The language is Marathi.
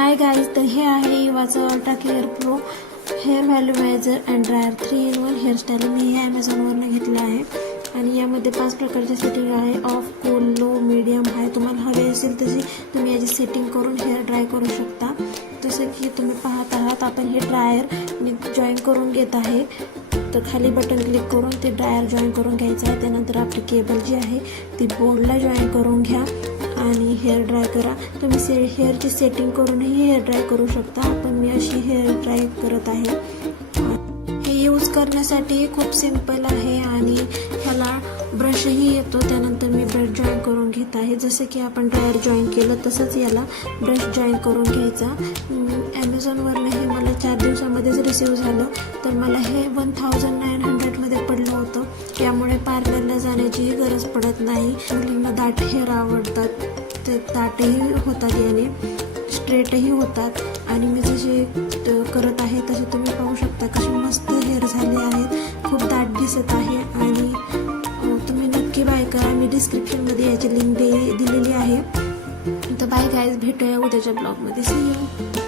हाय गाईज, तर हे आहे इवाचं ultra care pro hair volumizer and dryer 3-in-1 hairstyle. मी हे ॲमेझॉनवरनं घेतलं आहे आणि यामध्ये 5 प्रकारचे सेटिंग आहे. ऑफ, कूल, लो, मीडियम, हाय. तुम्हाला हवे असेल तशी तुम्ही याची सेटिंग करून हेअर ड्राय करू शकता. जसं की तुम्ही पाहत आहात, आपण हे ड्रायर मी जॉईन करून घेत आहे. तर खाली बटन क्लिक करून ते ड्रायर जॉईन करून घ्यायचं आहे. त्यानंतर आपली केबल जी आहे ती बोर्डला जॉईन करून घ्या आणि हेअर ड्राय करा. तुम्ही हेअरची सेटिंग करूनही हेअर ड्राय करू शकता. पण मी अशी हेअर ड्राय करत आहे. हे यूज करण्यासाठी खूप सिंपल आहे आणि ह्याला ब्रशही येतो. त्यानंतर मी ब्रश जॉईन करून घेत आहे. जसं की आपण ड्रायर जॉईन केलं तसंच याला ब्रश जॉईन करून घ्यायचा. ॲमेझॉनवरनं हे मला 4 दिवसामध्येच रिसीव झालं. तर मला हे 1900मध्ये पडलं होतं. त्यामुळे पार्लरला जाण्याचीही गरज पडत नाही. मुलींना दाट हेअर आवडतात, ते दाटही होतात, याने स्ट्रेटही होतात. आणि मी जसे करत आहे तसे तुम्ही पाहू शकता कसे मस्त हेअर झाले आहेत. खूप दाट दिसत आहे आणि तुम्ही नक्की बाय करा. मी डिस्क्रिप्शनमध्ये याची लिंक दिलेली आहे. तर बाय गाईज, भेटूया उद्याच्या ब्लॉगमध्ये. See you.